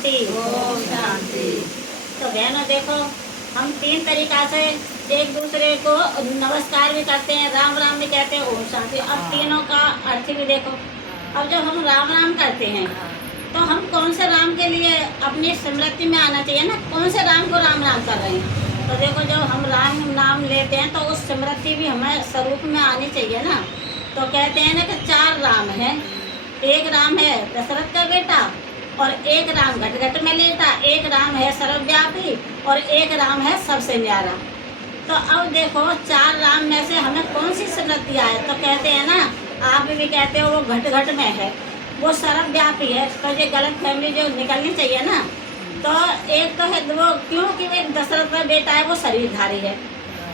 शांति। ओम शांति। तो बहनों देखो, हम 3 तरीका से एक दूसरे को नमस्कार भी करते हैं, राम राम भी कहते हैं, ओम शांति। अब तीनों का अर्थ भी देखो। अब जब हम राम राम करते हैं तो हम कौन से राम के लिए अपनी स्मृति में आना चाहिए ना, कौन से राम को राम राम कर रहे हैं। तो देखो, जब हम राम नाम लेते हैं तो उस स्मृति भी हमें स्वरूप में आनी चाहिए ना। तो कहते हैं ना कि 4 राम हैं। एक राम है दशरथ का बेटा, और एक राम घट घट में लेटा, एक राम है सर्वव्यापी, और एक राम है सबसे न्यारा। तो अब देखो, 4 राम में से हमें कौन सी स्मृति आए। तो कहते हैं ना, आप भी कहते हो वो घट घट में है, वो सर्वव्यापी है। तो ये गलत फहमी जो निकलनी चाहिए ना। तो एक तो है वो, क्योंकि वो दशरथ का बेटा है, वो शरीरधारी है।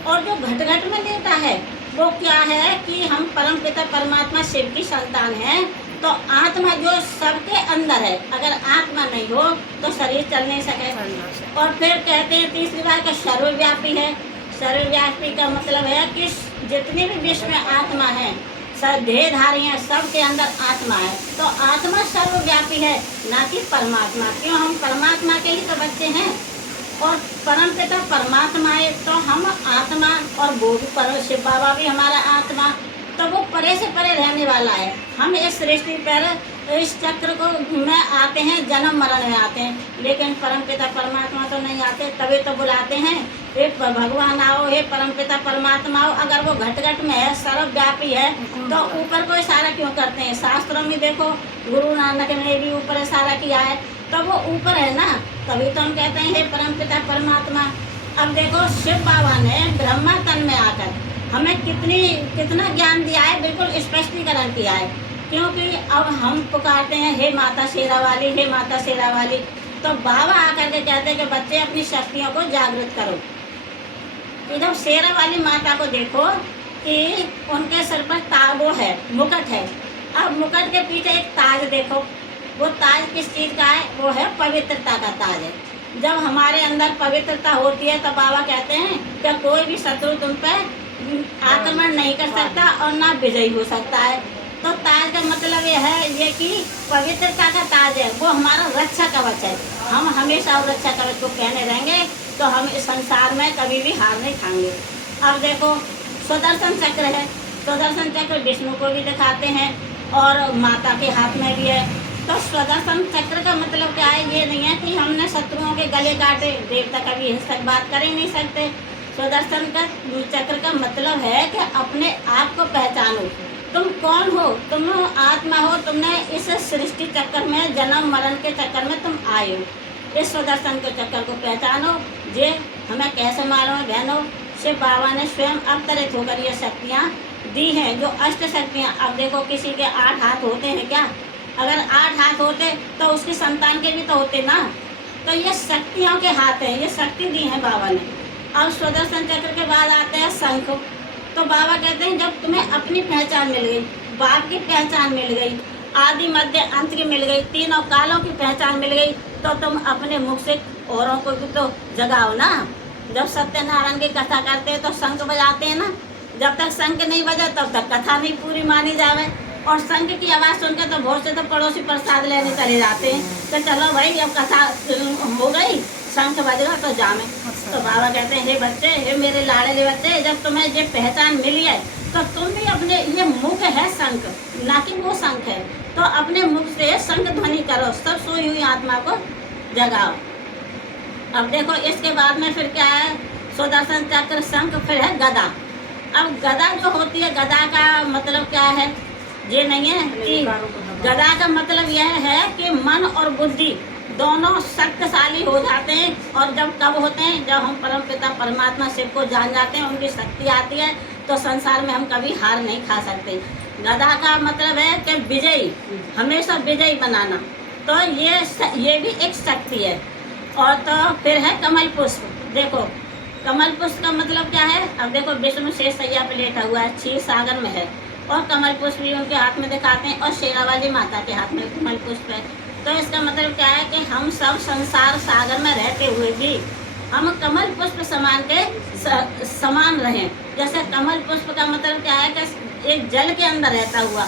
और जो घट घट में लेटा है वो क्या है कि हम परम पिता परमात्मा शिव की संतान हैं। तो आत्मा जो सबके अंदर है, अगर आत्मा नहीं हो तो शरीर चल नहीं सके। और फिर कहते हैं तीसरी बात का सर्वव्यापी है। सर्वव्यापी का मतलब है कि जितने भी विश्व में आत्मा है, सब देहधारी हैं, सबके अंदर आत्मा है। तो आत्मा सर्वव्यापी है, ना कि परमात्मा। क्यों, हम परमात्मा के ही तो बच्चे हैं, और परम पिता परमात्मा है। तो हम आत्मा, और वो भी परम शिव बाबा भी हमारा आत्मा, तो वो परे से परे रहने वाला है। हम इस सृष्टि पर इस चक्र को में आते हैं, जन्म मरण में आते हैं, लेकिन परम पिता परमात्मा तो नहीं आते। तभी तो बुलाते हैं, हे भगवान आओ, हे परम पिता परमात्मा आओ। अगर वो घट घट में है, सर्वव्यापी है, तो ऊपर को इशारा क्यों करते हैं। शास्त्रों में देखो, गुरु नानक ने भी ऊपर इशारा किया है, तो वो ऊपर है ना, तभी तो हम कहते हैं हे परम पिता परमात्मा। अब देखो, शिव बाबा ने ब्रह्मा तन में आकर हमें कितना ज्ञान दिया है, बिल्कुल स्पष्टीकरण किया है। क्योंकि अब हम पुकारते हैं हे माता शेरा वाली, हे माता शेरा वाली। तो बाबा आकर के कहते हैं कि बच्चे अपनी शक्तियों को जागृत करो। कि जब शेरा वाली माता को देखो कि उनके सर पर वो है, मुकुट है। अब मुकुट के पीछे एक ताज देखो, वो ताज किस चीज़ का है, वो है पवित्रता का ताज है। जब हमारे अंदर पवित्रता होती है तो बाबा कहते हैं कि कोई भी शत्रु तुम पर आक्रमण नहीं कर सकता और ना विजयी हो सकता है। तो ताज का मतलब यह है ये कि पवित्रता का ताज है, वो हमारा रक्षा कवच है। हम हमेशा उस रक्षा कवच को पहने रहेंगे तो हम इस संसार में कभी भी हार नहीं खाएंगे। अब देखो, सुदर्शन चक्र है। सुदर्शन चक्र विष्णु को भी दिखाते हैं और माता के हाथ में भी है। तो सुदर्शन चक्र का मतलब क्या है, ये नहीं है कि हमने शत्रुओं के गले काटे। देवता कभी हिंसक बात कर ही नहीं सकते। सुदर्शन का चक्र का मतलब है कि अपने आप को पहचानो, तुम कौन हो। तुम आत्मा हो, तुमने इस सृष्टि चक्कर में, जन्म मरण के चक्कर में तुम आए हो। इस सुदर्शन के चक्कर को पहचानो। जे हमें कैसे मालूम है बहनों, शिव बाबा ने स्वयं अवतरित होकर ये शक्तियाँ दी हैं, जो अष्ट शक्तियाँ। अब देखो, किसी के 8 हाथ होते हैं क्या? अगर 8 हाथ होते तो उसकी संतान के भी तो होते ना। तो ये शक्तियों के हाथ है, ये शक्ति दी है बाबा ने। अब सुदर्शन चक्र के बाद आते हैं शंख। तो बाबा कहते हैं जब तुम्हें अपनी पहचान मिल गई, बाप की पहचान मिल गई, आदि मध्य अंत की मिल गई, तीनों कालों की पहचान मिल गई, तो तुम अपने मुख से औरों को भी तो जगाओ ना। जब सत्यनारायण की कथा करते हैं तो शंख बजाते हैं ना। जब तक शंख नहीं बजा तब तक कथा नहीं पूरी मानी जावे। और शंख की आवाज़ सुनकर तो बहुत से तो पड़ोसी प्रसाद लेने चले जाते हैं। तो चलो भाई, अब कथा हो गई, शंख बजेगा तो जामे। तो बाबा कहते हैं हे बच्चे, हे मेरे लाडले बच्चे, जब तुम्हें ये पहचान मिली है तो तुम भी अपने, ये मुख है शंख, ना कि वो शंख है, तो अपने मुख से शंख ध्वनि करो, सब सोई हुई आत्मा को जगाओ। अब देखो, इसके बाद में फिर क्या है, सुदर्शन चक्र, शंख, फिर है गदा। अब गदा जो होती है, गदा का मतलब क्या है, ये नहीं है कि गदा का मतलब यह है कि मन और बुद्धि दोनों शक्तिशाली हो जाते हैं। और जब कब होते हैं, जब हम परम पिता परमात्मा शिव को जान जाते हैं, उनकी शक्ति आती है, तो संसार में हम कभी हार नहीं खा सकते। गदा का मतलब है कि विजयी, हमेशा विजयी बनाना। तो ये भी एक शक्ति है। और तो फिर है कमल पुष्प। देखो, कमल पुष्प का मतलब क्या है। अब देखो, विष्णु शेष सैया पे लेटा हुआ है, क्षीर सागर में है, और कमल पुष्प भी उनके हाथ में दिखाते हैं, और शेरा वाली माता के हाथ में कमल पुष्प है। तो इसका मतलब क्या है कि हम सब संसार सागर में रहते हुए भी हम कमल पुष्प समान रहें। जैसे कमल पुष्प का मतलब क्या है कि एक जल के अंदर रहता हुआ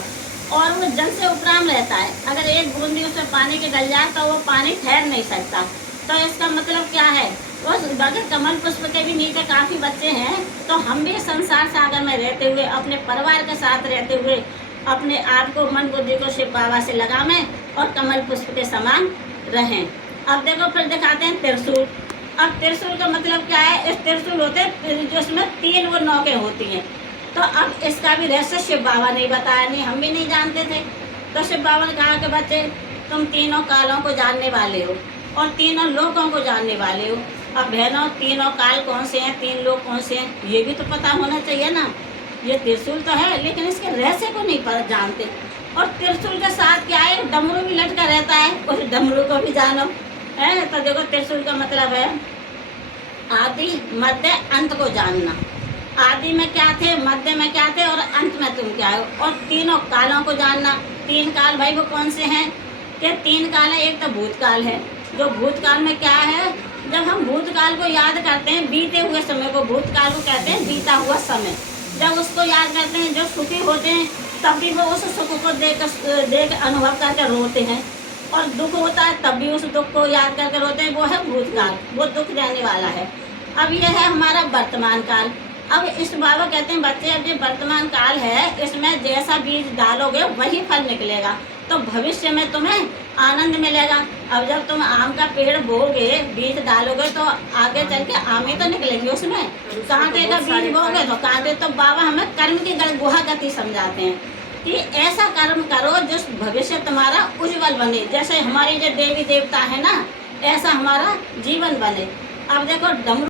और वो जल से उपराम रहता है। अगर एक बूंद भी उसमें पानी की डल जाए तो वो पानी ठहर नहीं सकता। तो इसका मतलब क्या है, वो अगर कमल पुष्प के भी नीचे काफ़ी बच्चे हैं तो हम भी संसार सागर में रहते हुए, अपने परिवार के साथ रहते हुए, अपने आप को, मन बुद्धि को शिव बाबा से लगावें और कमल पुष्प के समान रहें। अब देखो फिर दिखाते हैं त्रिशूल। अब त्रिशूल का मतलब क्या है, इस त्रिशूल होते हैं जिसमें 3 वो नौकें होती हैं। तो अब इसका भी रहस्य शिव बाबा ने बताया, नहीं हम भी नहीं जानते थे। तो शिव बाबा ने कहा कि बच्चे तुम तीनों कालों को जानने वाले हो और तीनों लोकों को जानने वाले हो। अब बहनों, तीनों काल कौन से हैं, 3 लोग कौन से हैं, ये भी तो पता होना चाहिए ना। ये त्रिशूल तो है लेकिन इसके रहस्य को नहीं जानते। और त्रिशूल के साथ क्या है, डमरू भी लटका रहता है, उस डमरू को भी जानो है। तो देखो त्रिशूल का मतलब है आदि मध्य अंत को जानना। आदि में क्या थे, मध्य में क्या थे और अंत में तुम क्या हो। और तीनों कालों को जानना। 3 काल भाई वो कौन से हैं, कि 3 काल है। एक तो भूतकाल है, जो भूतकाल में क्या है, जब हम भूतकाल को याद करते हैं, बीते हुए समय को भूतकाल को कहते हैं बीता हुआ समय। जब उसको याद करते हैं, जो सुखी होते हैं तब भी वो उस सुख को देख अनुभव करके रोते हैं, और दुख होता है तब भी उस दुख को याद करके रोते हैं। वो है भूतकाल, वो दुख देने वाला है। अब ये है हमारा वर्तमान काल। अब इस बाबा कहते हैं बच्चे, अब ये वर्तमान काल है, इसमें जैसा बीज डालोगे वही फल निकलेगा, तो भविष्य में तुम्हें आनंद मिलेगा। अब जब तुम आम का पेड़ बोगे, बीज डालोगे तो आगे चल के आम ही तो निकलेंगे। उसमें कांटे का बीज बोगे तो कांटे। तो बाबा हमें कर्म की गुहा गति समझाते हैं कि ऐसा कर्म करो जिस भविष्य तुम्हारा उज्जवल बने। जैसे हमारे जो देवी देवता है ना, ऐसा हमारा जीवन बने। अब देखो डमरू